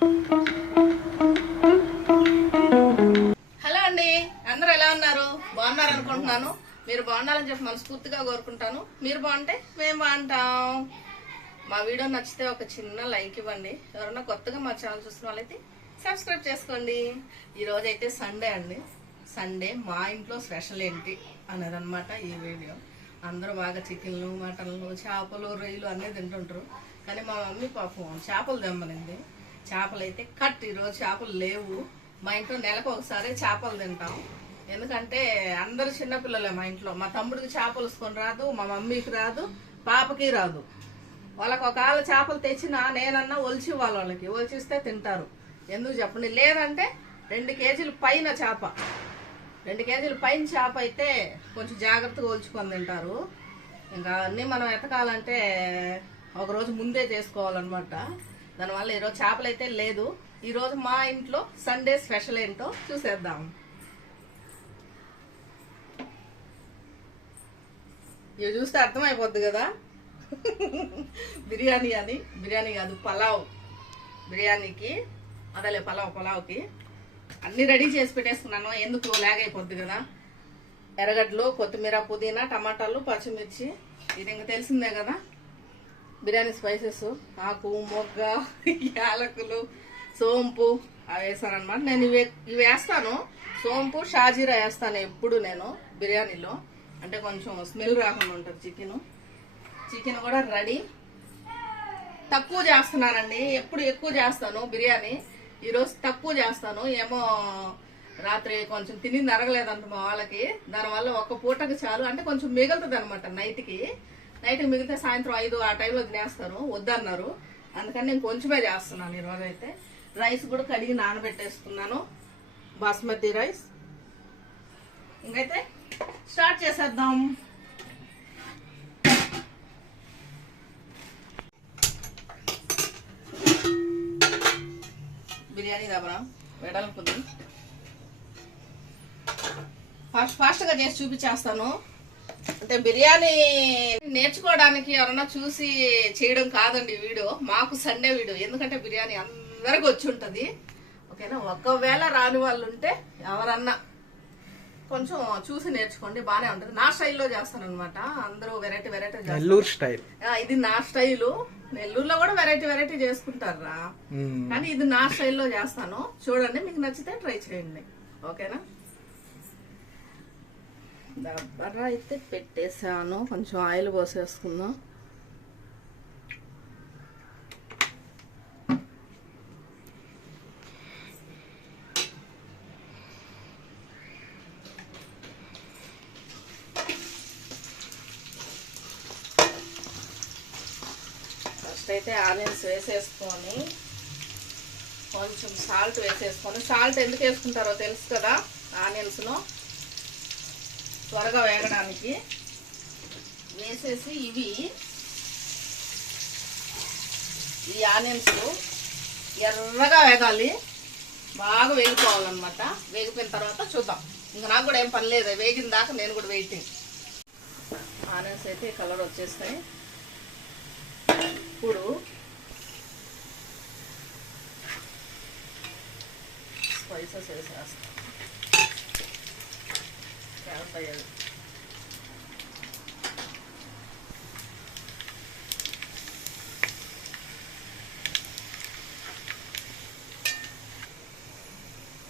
Hello అండి, అందరూ ఎలా ఉన్నారు? బాగున్నారు అనుకుంటున్నాను. మీరు బాగున్నారని చెప్పి మనస్ఫూర్తిగా కోరుకుంటాను. మీరు బాగుంటే మేము బాగుంటాం. మా వీడియో నచ్చితే ఒక చిన్న లైక్ ఇవ్వండి. ఎవరన్నా కొత్తగా మా ఛానల్ చూసిన వాళ్ళైతే సబ్స్క్రైబ్ చేసుకోండి. ఈరోజు అయితే సండే అండి. సండే మా ఇంట్లో స్పెషల్ ఏంటి అనేది అనమాట ఈ వీడియో. అందరూ బాగా చికెన్లు, మటన్లు, చేపలు, రొయ్యలు అన్నీ తింటుంటారు. కానీ మా మమ్మీ పాపం చేపలు తెమ్మనింది. చేపలు అయితే కట్. ఈరోజు చేపలు లేవు. మా ఇంట్లో నెలకు ఒకసారి చేపలు తింటాం. ఎందుకంటే అందరు చిన్నపిల్లలే మా ఇంట్లో. మా తమ్ముడికి చేపలు వేసుకొని రాదు, మా మమ్మీకి రాదు, పాపకి రాదు. వాళ్ళకి ఒకవేళ చేపలు తెచ్చినా నేనన్నా ఒలిచి వాళ్ళకి ఒలిచిస్తే తింటారు. ఎందుకు చెప్పండి? లేదంటే 2 కేజీలు పైన చేప, 2 కేజీల పైన చేప అయితే కొంచెం జాగ్రత్తగా ఒలుచుకొని తింటారు. ఇంకా అన్నీ మనం ఎతకాలంటే ఒకరోజు ముందే చేసుకోవాలన్నమాట. దానివల్ల ఈరోజు చేపలు అయితే లేదు. ఈరోజు మా ఇంట్లో సండే స్పెషల్ ఏంటో చూసేద్దాం. ఇవి చూస్తే అర్థమైపోద్ది కదా. బిర్యానీ అని, బిర్యానీ కాదు పలావ్. బిర్యానీకి అదలే పలావ్కి అన్ని రెడీ చేసి పెట్టేసుకున్నాను. ఎందుకు లాగ్ అయిపోద్ది కదా. ఎర్రగడ్డలు, కొత్తిమీర, పుదీనా, టమాటాలు, పచ్చిమిర్చి, ఇది ఇంకా తెలిసిందే కదా. బిర్యానీ స్పైసెస్, ఆకు, మొగ్గ, యాలకులు, సోంపు అవి వేస్తానమాట. నేను ఇవి వేస్తాను. సోంపు, షాజీరా వేస్తాను ఎప్పుడు నేను బిర్యానీలో. అంటే కొంచెం స్మెల్ రాకుండా ఉంటుంది చికెన్ కూడా రెడీ. తక్కువ చేస్తున్నానండి. ఎప్పుడు ఎక్కువ చేస్తాను బిర్యానీ. ఈరోజు తక్కువ చేస్తాను. ఏమో రాత్రి కొంచెం తినింది అరగలేదంట మా వాళ్ళకి. దానివల్ల ఒక పూటకి చాలు. అంటే కొంచెం మిగులుతుంది అనమాట. నైట్కి మిగిలితే సాయంత్రం 5 ఆ టైంలో తినేస్తారు. వద్దన్నారు. అందుకని నేను కొంచెమే చేస్తున్నాను ఈరోజు అయితే. రైస్ కూడా కడిగి నానబెట్టేసుకున్నాను, బాస్మతి రైస్. ఇంకైతే స్టార్ట్ చేసేద్దాం. బిర్యానీ దబరా వేడాలనుకుంది. ఫాస్ట్గా చేసి చూపించేస్తాను. అంటే బిర్యానీ నేర్చుకోవడానికి ఎవరన్నా చూసి చేయడం కాదండి వీడియో. మాకు సండే వీడియో. ఎందుకంటే బిర్యానీ అందరికి వచ్చి ఉంటుంది. ఓకేనా? ఒకవేళ రాని వాళ్ళు ఉంటే ఎవరన్నా కొంచెం చూసి నేర్చుకోండి. బానే ఉంటుంది. నా స్టైల్లో చేస్తాను అనమాట. అందరూ వెరైటీ నెల్లూరు స్టైల్. ఇది నా స్టైలు. నెల్లూరులో కూడా వెరైటీ చేసుకుంటారా, కానీ ఇది నా స్టైల్లో చేస్తాను. చూడండి, మీకు నచ్చితే ట్రై చేయండి. ఓకేనా? దబ్బరా అయితే పెట్టేసాను. కొంచెం ఆయిల్ పోసేసుకుందాం. ఫస్ట్ అయితే ఆనియన్స్ వేసేసుకొని కొంచెం సాల్ట్ వేసేసుకొని, సాల్ట్ ఎందుకు వేసుకుంటారో తెలుసు కదా. ఆనియన్స్లో త్వరగా వేగడానికి వేసేసి ఈ ఆనియన్స్ ఎర్రగా వేగాలి. బాగా వేగిపోవాలన్నమాట. వేగిపోయిన తర్వాత చూద్దాం. ఇంకా నాకు కూడా ఏం పని లేదు. వేగిన దాకా నేను కూడా వెయిటింగ్. ఆనియన్స్ అయితే కలర్ వచ్చేస్తాయి. ఇప్పుడు స్పైసెస్ వేసేస్తాం.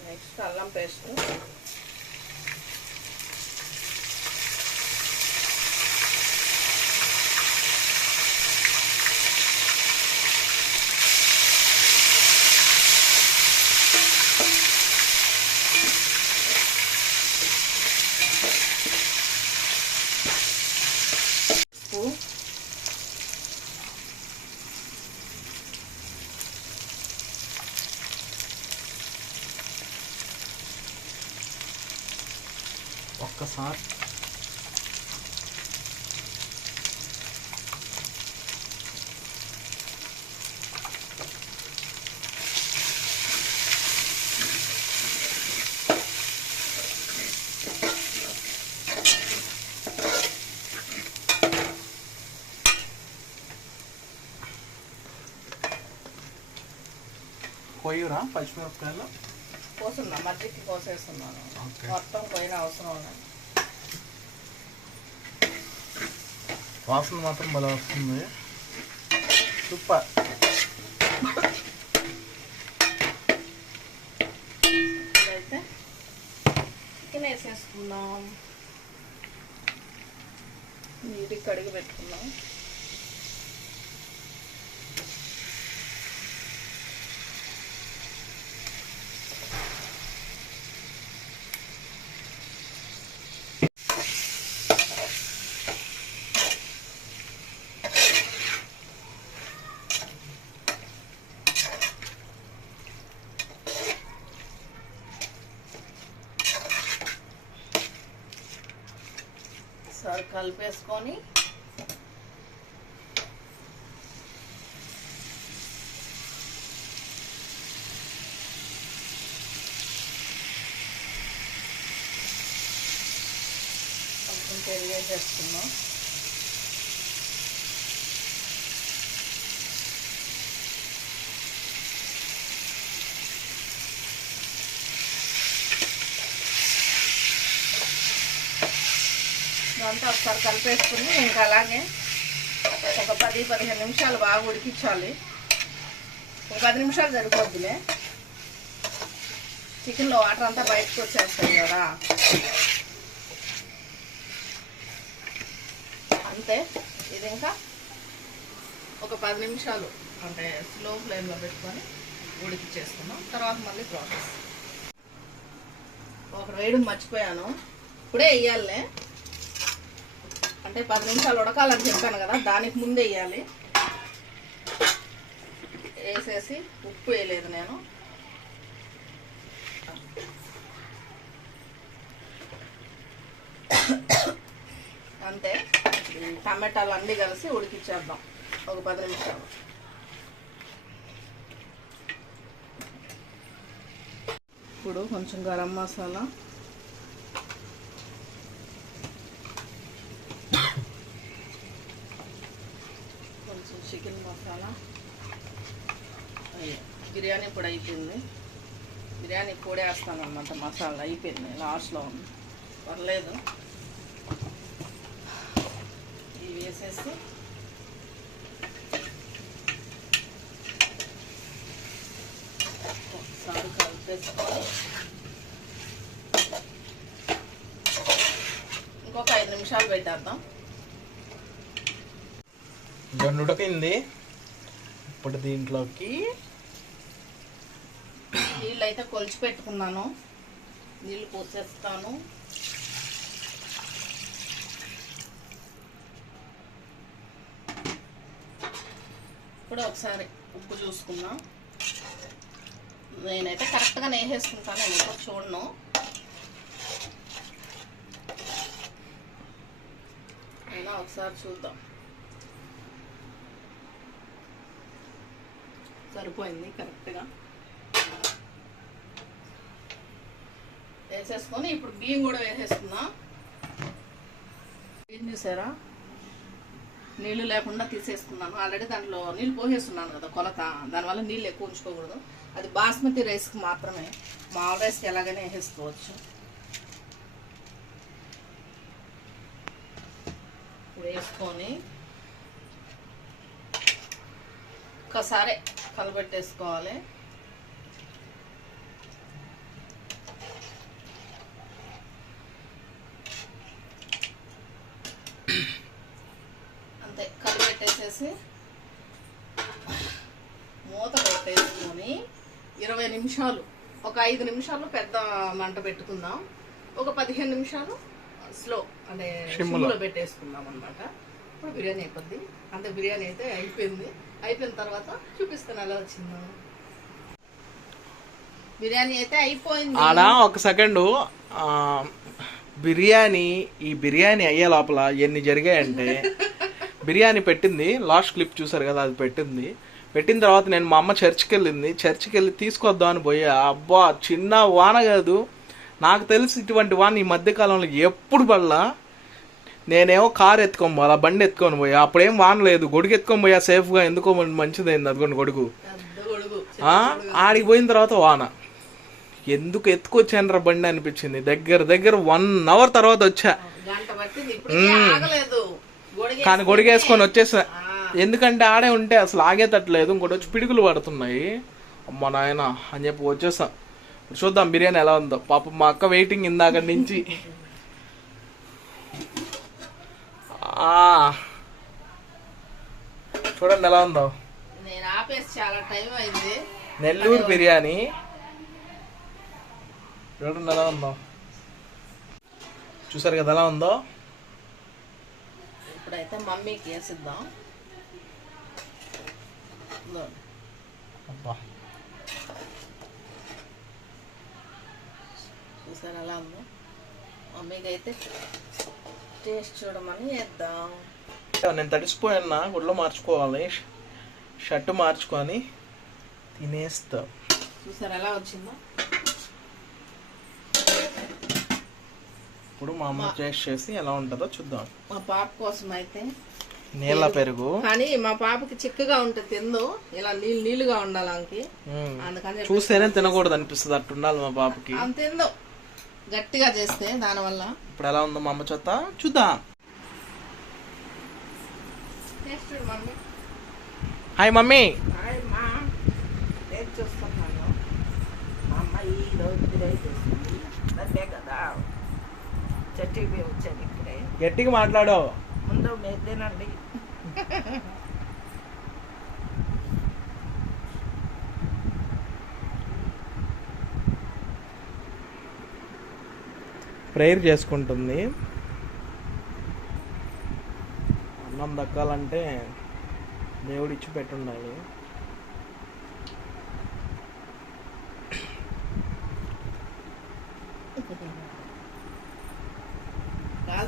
నెక్స్ట్ అల్లం పేస్ట్, ఒక్కసారి కొయ్యరా పచ్చిమిరపకాయలు? కోసున్నా, మజ్జిగకి కోసేస్తున్నాను, మొత్తం పోయిన అవసరం లేదు. వాసన మాత్రం బాగా వస్తుంది, సూపర్. అయితే చికెన్ వేసేసుకున్నాం, నీటికి కడిగి పెట్టుకున్నాం. సరే కలిపేసుకొని కొంచెం పెరుగు వేసేసుకున్నాం. అంతా ఒకసారి కలిపేసుకుని ఇంకా అలాగే ఒక 10-15 నిమిషాలు బాగా ఉడికించాలి. ఒక 10 నిమిషాలు సరిపోద్దులే, చికెన్లో వాటర్ అంతా బయటకు వచ్చేస్తాయి కదా. అంతే, ఇది ఇంకా ఒక 10 నిమిషాలు అంటే స్లో ఫ్లేమ్లో పెట్టుకొని ఉడికిచ్చేసుకున్నాం. తర్వాత మళ్ళీ ప్రాసెస్. ఒక వేడి మర్చిపోయాను, ఇప్పుడే వేయాలే, అంటే 10 నిమిషాలు ఉడకాలని చెప్పాను కదా, దానికి ముందే వేయాలి. వేసేసి ఉప్పు వేయలేదు నేను, అంతే. టమాటాలు అన్నీ కలిసి ఉడికిచ్చేద్దాం ఒక 10 నిమిషాలు. ఇప్పుడు కొంచెం గరం మసాలా, కొంచెం చికెన్ మసాలా, బిర్యానీ పొడి అయిపోయింది. బిర్యానీ పొడి వేస్తాను అన్నమాట, మసాలా అయిపోయింది, లాస్ట్లో ఉంది, పర్లేదు. ఇవి వేసేసి ఒకసారి కలిపేసుకొని ఇంకొక 5 నిమిషాలు పెట్టేద్దాం. జొన్న ఉడికింది. ఇప్పుడు దీంట్లోకి నీళ్ళు అయితే కొలిచి పెట్టుకున్నాను, నీళ్ళు పోసేస్తాను. ఇప్పుడు ఒకసారి ఉప్పు చూసుకుందాం. నేనైతే కరెక్ట్గా వేసేసుకుంటాను, నేను చూడను. అయినా ఒకసారి చూద్దాం, సరిపోయింది కరెక్ట్గా. వేసేసుకొని ఇప్పుడు బియ్యం కూడా వేసేసుకుందాం. ఏం చూసారా, నీళ్ళు లేకుండా తీసేసుకున్నాను. ఆల్రెడీ దాంట్లో నీళ్ళు పోసేస్తున్నాను కదా కొలత, దానివల్ల నీళ్ళు ఎక్కువ ఉంచుకోకూడదు. అది బాస్మతి రైస్కి మాత్రమే, మామూలు రైస్కి ఎలాగైనా వేసేసుకోవచ్చు. వేసుకొని ఒకసారి కలబెట్టేసుకోవాలి. అంతే, కలిపెట్టేసేసి మూత పెట్టేసుకొని 20 నిమిషాలు, ఒక 5 నిమిషాలు పెద్ద మంట పెట్టుకుందాం, ఒక 15 నిమిషాలు స్లో అంటే సిమ్లో పెట్టేసుకుందాం అన్నమాట. ఇప్పుడు బిర్యానీ అయిపోద్ది. అంతే, బిర్యానీ అయితే అయిపోయింది. అయిపోయిన తర్వాత చూపిస్తాను ఎలా వచ్చిందో. బిర్యానీ అయితే అయిపోయింది. అలా ఒక సెకండు, ఈ బిర్యానీ అయ్యే లోపల ఎన్ని జరిగాయంటే, బిర్యానీ పెట్టింది, లాస్ట్ క్లిప్ చూసారు కదా, అది పెట్టిన తర్వాత నేను మా అమ్మ చర్చికి వెళ్ళి తీసుకొద్దాం అని పోయా. అబ్బా, చిన్న వాన కాదు, నాకు తెలిసి ఇటువంటి వాన ఈ మధ్యకాలంలో ఎప్పుడు పడలా. నేనేమో కారు ఎత్తుకొని పోలా, బండి ఎత్తుకొని పోయా, అప్పుడేం వాన లేదు, గొడుగు ఎత్తుకొని పోయా సేఫ్గా, ఎందుకో మంచిదైంది. అదిగోండి గొడుగు, ఆడికి పోయిన తర్వాత వాన. ఎందుకు ఎత్తుకొచ్చాను రా బండి అనిపించింది. దగ్గర 1 అవర్ తర్వాత వచ్చా. గంట పట్టింది, ఇప్పటికీ ఆగలేదు. కానీ గొడిగేసుకొని వచ్చేసా. ఎందుకంటే ఆడే ఉంటే అసలు ఆగేటట్లేదు. ఇంకోటి వచ్చి పిడుగులు పడుతున్నాయి. అమ్మ నాయన అని చెప్పి వచ్చేసా. చూద్దాం బిర్యానీ ఎలా ఉందో. పాపం మా అక్క వెయిటింగ్ ఇందాక నుంచి. చూడండి ఎలా ఉందో. నేను ఆపేసి చాలా టైం అయింది. నెల్లూరు బిర్యానీ చూడండి ఎలా ఉందో. చూసారు కదా ఎలా ఉందో. ఇప్పుడైతే మమ్మీకి వేసిద్దాం. అబ్బా చూసారు ఎలా ఉందో. మమ్మీకి అయితే టేస్ట్ చూడమని వేద్దాం. నేను తడిసిపోయాన్న గుడ్లో మార్చుకోవాలి. షర్టు మార్చుకొని తినేస్తా. చూసారు ఎలా వచ్చిందో. ఇప్పుడు మా అమ్మ టేస్ట్ చేసి ఎలా ఉంటుందో చూద్దాం. మా పాప కోసం అయితే నీళ్ళ పెరుగు. కానీ మా పాపకి చిక్కగా ఉంటే తిందు, ఇలా నీళ్ళుగా ఉండాలి ఆమెకి. అందుకని చూస్తేనే తినకూడదు అనిపిస్తుంది. అట్టు ఉండాలి మా పాపకి. అంత తిందు గట్టిగా చేస్తే దానివల్ల. ఇప్పుడు ఎలా ఉందో మా అమ్మ చెత్త చూద్దాం. Hi mummy. చూస్తున్నాను మా అమ్మ ఈరోజు చేస్తుంది అదే కదా. చట్నీ వచ్చాను ఇప్పుడే. గట్టిగా మాట్లాడు. ముందు మీరు తినండి. ప్రేయర్ చేసుకుంటుంది. అన్నం దక్కాలంటే దేవుడు ఇచ్చి పెట్టుండాలి.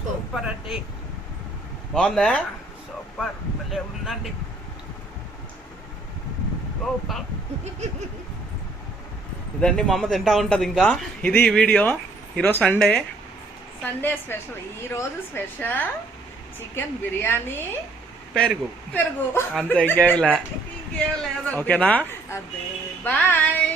సూపర్ అండి. బాగుందా? సూపర్ భలే ఉందండి. ఇదండి మా అమ్మ తింటా ఉంటది. ఇంకా ఇది ఈ వీడియో. ఈరోజు సండే స్పెషల్. ఈ రోజు స్పెషల్ చికెన్ బిర్యానీ పెరుగు పెరుగు అంతే. ఇంకేం లేదు. ఇంకేం లేదు. ఓకేనా? అదే బాయ్.